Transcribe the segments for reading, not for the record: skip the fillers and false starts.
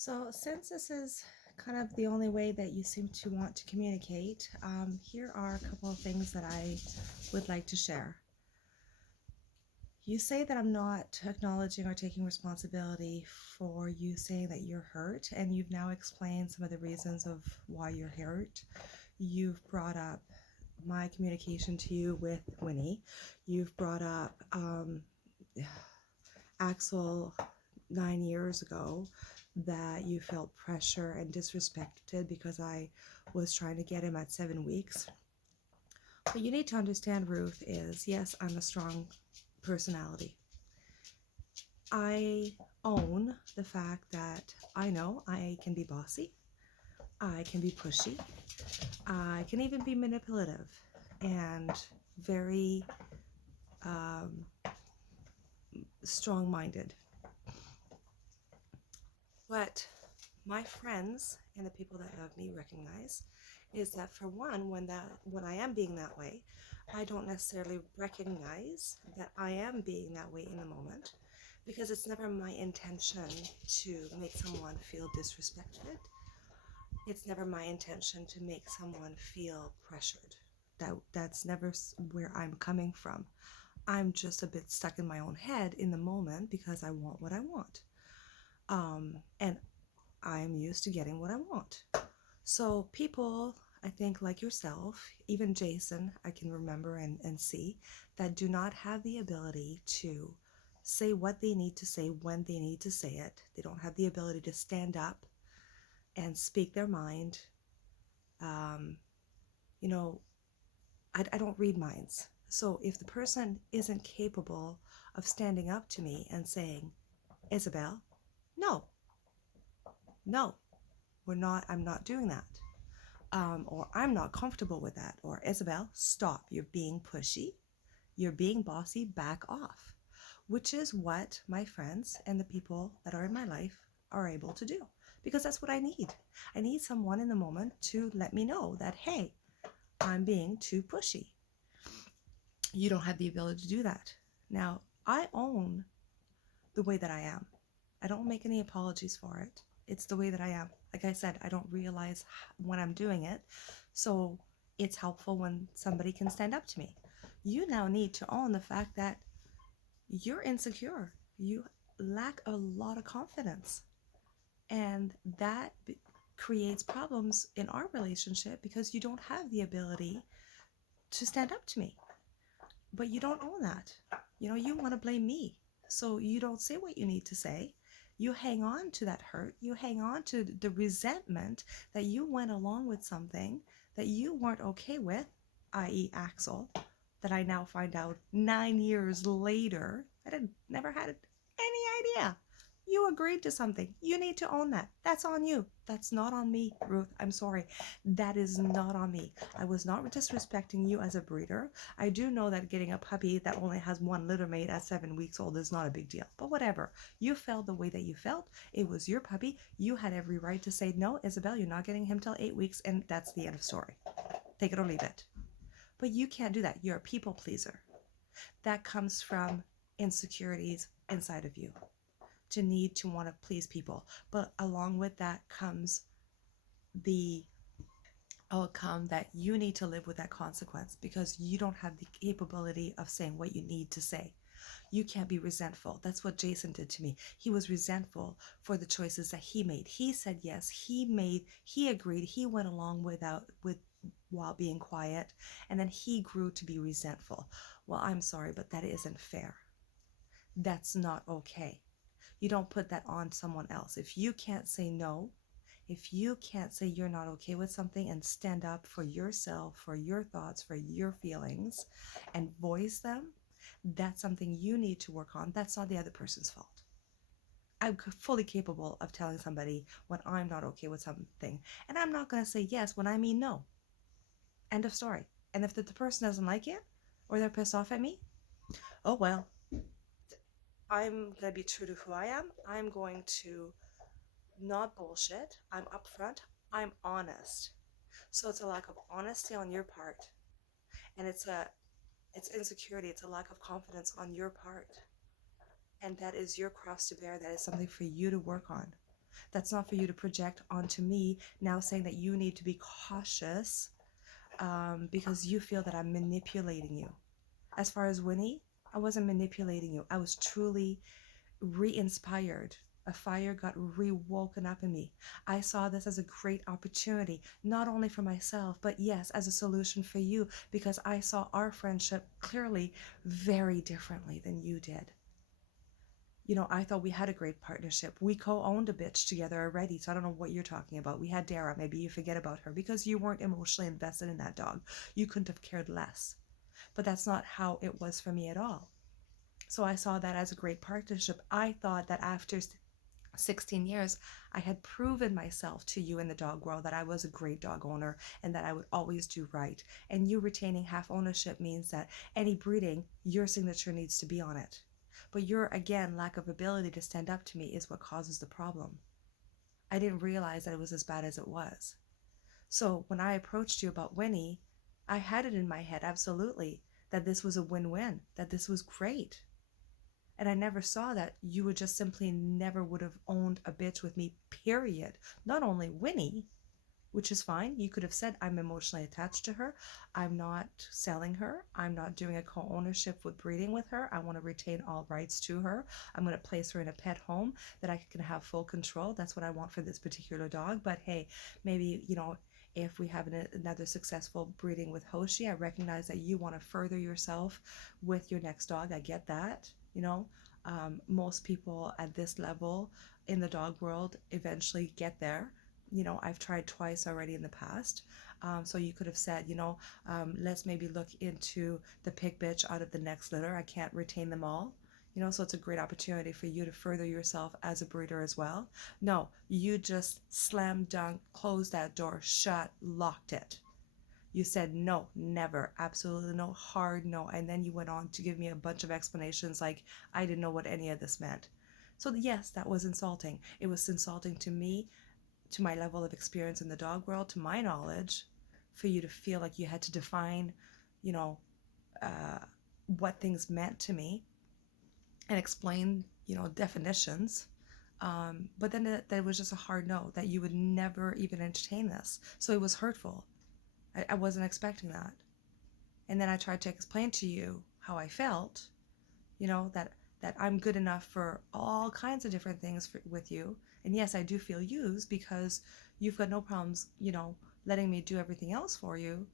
So, since this is kind of the only way that you seem to want to communicate, here are a couple of things that I would like to share. You say that I'm not acknowledging or taking responsibility for you saying that you're hurt, and you've now explained some of the reasons of why you're hurt. You've brought up my communication to you with Winnie. You've brought up Axel 9 years ago, that you felt pressure and disrespected because I was trying to get him at 7 weeks. What you need to understand, Ruth, is yes, I'm a strong personality. I own the fact that I know I can be bossy, I can be pushy, I can even be manipulative and very strong-minded. What my friends and the people that love me recognize is that, for one, when I am being that way, I don't necessarily recognize that I am being that way in the moment, because it's never my intention to make someone feel disrespected. It's never my intention to make someone feel pressured. That's never where I'm coming from. I'm just a bit stuck in my own head in the moment because I want what I want. And I'm used to getting what I want. So people, I think, like yourself, even Jason, I can remember and see, that do not have the ability to say what they need to say when they need to say it. They don't have the ability to stand up and speak their mind. Um, you know, I don't read minds. So if the person isn't capable of standing up to me and saying, Isabel, no, no, I'm not doing that. Or I'm not comfortable with that. Or Isabel, stop, you're being pushy, you're being bossy, back off. Which is what my friends and the people that are in my life are able to do. Because that's what I need. I need someone in the moment to let me know that, hey, I'm being too pushy. You don't have the ability to do that. Now, I own the way that I am. I don't make any apologies for it. It's the way that I am. Like I said, I don't realize when I'm doing it. So it's helpful when somebody can stand up to me. You now need to own the fact that you're insecure. You lack a lot of confidence. And that creates problems in our relationship because you don't have the ability to stand up to me. But you don't own that. You want to blame me. So you don't say what you need to say. You hang on to that hurt. You hang on to the resentment that you went along with something that you weren't okay with, i.e. Axel, that I now find out 9 years later. Never had any idea. You agreed to something. You need to own that. That's on you. That's not on me, Ruth. I'm sorry. That is not on me. I was not disrespecting you as a breeder. I do know that getting a puppy that only has one litter mate at 7 weeks old is not a big deal. But whatever. You felt the way that you felt. It was your puppy. You had every right to say, no, Isabel, you're not getting him till 8 weeks, and that's the end of story. Take it or leave it. But you can't do that. You're a people pleaser. That comes from insecurities inside of you, to need to want to please people. But along with that comes the outcome that you need to live with that consequence, because you don't have the capability of saying what you need to say. You can't be resentful. That's what Jason did to me. He was resentful for the choices that he made. He said yes. He agreed. He went along while being quiet, and then he grew to be resentful. Well, I'm sorry, but that isn't fair. That's not okay. You don't put that on someone else. If you can't say no, if you can't say you're not okay with something and stand up for yourself, for your thoughts, for your feelings, and voice them, that's something you need to work on. That's not the other person's fault. I'm fully capable of telling somebody when I'm not okay with something. And I'm not going to say yes when I mean no. End of story. And if the person doesn't like it, or they're pissed off at me, oh well. I'm going to be true to who I am. I'm going to not bullshit. I'm upfront. I'm honest. So it's a lack of honesty on your part. And it's insecurity. It's a lack of confidence on your part. And that is your cross to bear. That is something for you to work on. That's not for you to project onto me now, saying that you need to be cautious because you feel that I'm manipulating you. As far as Winnie, I wasn't manipulating you. I was truly re-inspired. A fire got re-woken up in me. I saw this as a great opportunity, not only for myself, but yes, as a solution for you, because I saw our friendship clearly very differently than you did. I thought we had a great partnership. We co-owned a bitch together already, so I don't know what you're talking about. We had Dara. Maybe you forget about her because you weren't emotionally invested in that dog. You couldn't have cared less. But that's not how it was for me at all. So I saw that as a great partnership. I thought that after 16 years, I had proven myself to you in the dog world that I was a great dog owner and that I would always do right. And you retaining half ownership means that any breeding, your signature needs to be on it. But your, again, lack of ability to stand up to me is what causes the problem. I didn't realize that it was as bad as it was. So when I approached you about Winnie, I had it in my head, absolutely, that this was a win-win, that this was great. And I never saw that you would just simply never would have owned a bitch with me, period. Not only Winnie, which is fine. You could have said, I'm emotionally attached to her. I'm not selling her. I'm not doing a co-ownership with breeding with her. I want to retain all rights to her. I'm going to place her in a pet home that I can have full control. That's what I want for this particular dog. But hey, maybe, if we have another successful breeding with Hoshi, I recognize that you want to further yourself with your next dog. I get that. Most people at this level in the dog world eventually get there. I've tried twice already in the past. So you could have said, let's maybe look into the pig bitch out of the next litter. I can't retain them all. So it's a great opportunity for you to further yourself as a breeder as well. No, you just slam dunk, closed that door, shut, locked it. You said no, never, absolutely no, hard no. And then you went on to give me a bunch of explanations like I didn't know what any of this meant. So yes, that was insulting. It was insulting to me, to my level of experience in the dog world, to my knowledge, for you to feel like you had to define, you know, uh, what things meant to me and explain, definitions. But then that was just a hard no, that you would never even entertain this. So it was hurtful. I wasn't expecting that. And then I tried to explain to you how I felt, that I'm good enough for all kinds of different things with you. And yes, I do feel used because you've got no problems, letting me do everything else for you,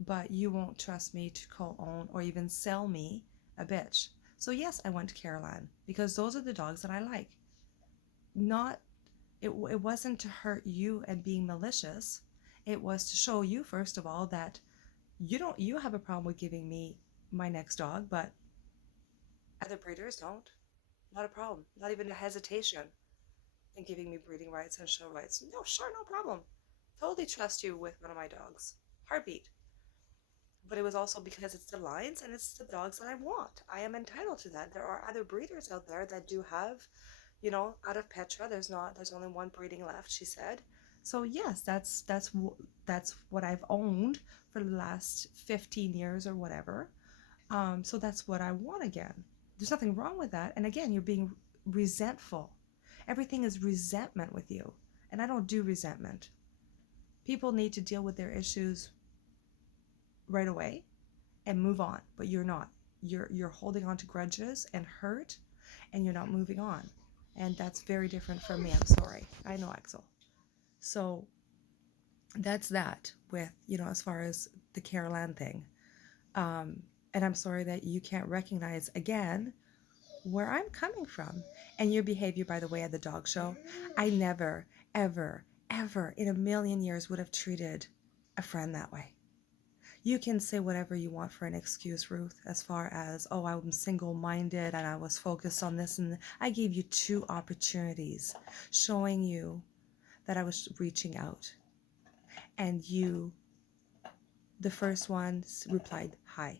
but you won't trust me to co-own or even sell me a bitch. So yes, I went to Caroline because those are the dogs that I like. Not, it wasn't to hurt you and being malicious. It was to show you, first of all, that you have a problem with giving me my next dog, but other breeders don't. Not a problem. Not even a hesitation in giving me breeding rights and show rights. No, sure, no problem. Totally trust you with one of my dogs. Heartbeat. But it was also because it's the lines and it's the dogs that I want. I am entitled to that. There are other breeders out there that do have, out of Petra, there's only one breeding left, she said. So yes, that's what I've owned for the last 15 years or whatever. So that's what I want again. There's nothing wrong with that. And again, you're being resentful. Everything is resentment with you. And I don't do resentment. People need to deal with their issues right away and move on, but you're not. You're holding on to grudges and hurt, and you're not moving on. And that's very different from me. I'm sorry. I know, Axel. So that's that with, as far as the Caroline thing. And I'm sorry that you can't recognize, again, where I'm coming from. And your behavior, by the way, at the dog show, I never, ever, ever in a million years would have treated a friend that way. You can say whatever you want for an excuse, Ruth, as far as, oh, I'm single-minded and I was focused on this. And I gave you 2 opportunities showing you that I was reaching out. And you, the first one, replied, hi.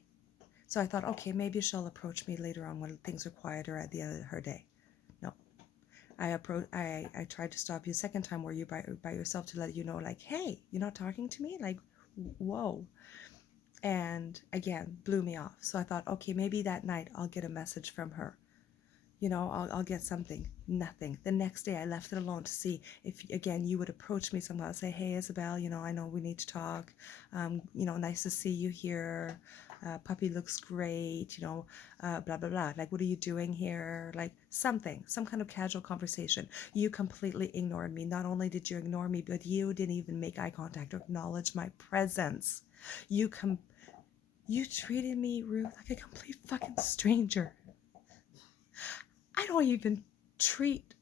So I thought, okay, maybe she'll approach me later on when things are quieter at the end of her day. No. I tried to stop you a second time where you by yourself to let you know, like, hey, you're not talking to me? Like, whoa. And again, blew me off. So I thought, okay, maybe that night I'll get a message from her. I'll get something. Nothing. The next day I left it alone to see if, again, you would approach me somehow, say, hey, Isabel, I know we need to talk. Nice to see you here. Puppy looks great, blah, blah, blah. Like, what are you doing here? Like, something, some kind of casual conversation. You completely ignored me. Not only did you ignore me, but you didn't even make eye contact or acknowledge my presence. You treated me, Ruth, like a complete fucking stranger. I don't even treat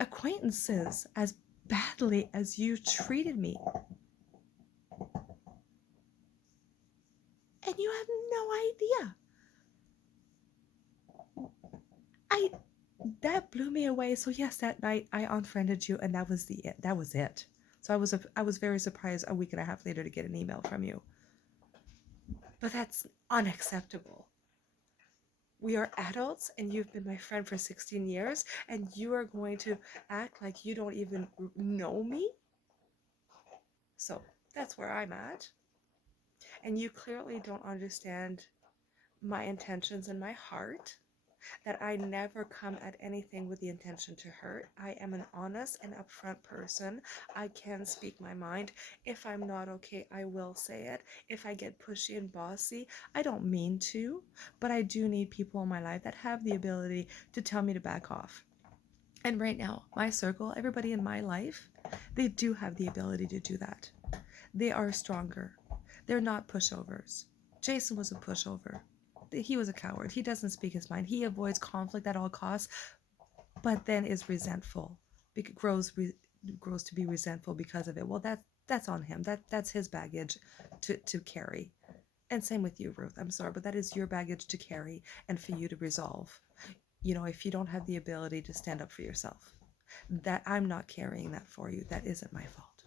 acquaintances as badly as you treated me. And you have no idea. That blew me away. So yes, that night I unfriended you, and that was it. That was it. So I was very surprised a week and a half later to get an email from you. But that's unacceptable. We are adults, and you've been my friend for 16 years, and you are going to act like you don't even know me? So that's where I'm at. And you clearly don't understand my intentions and my heart, that I never come at anything with the intention to hurt. I am an honest and upfront person. I can speak my mind. If I'm not okay, I will say it. If I get pushy and bossy, I don't mean to, but I do need people in my life that have the ability to tell me to back off. And right now, my circle, everybody in my life, they do have the ability to do that. They are stronger. They're not pushovers. Jason was a pushover. He was a coward. He doesn't speak his mind. He avoids conflict at all costs, but then is resentful. Grows to be resentful because of it. Well, that's on him. That's his baggage to carry. And same with you, Ruth. I'm sorry, but that is your baggage to carry and for you to resolve. If you don't have the ability to stand up for yourself, that I'm not carrying that for you. That isn't my fault.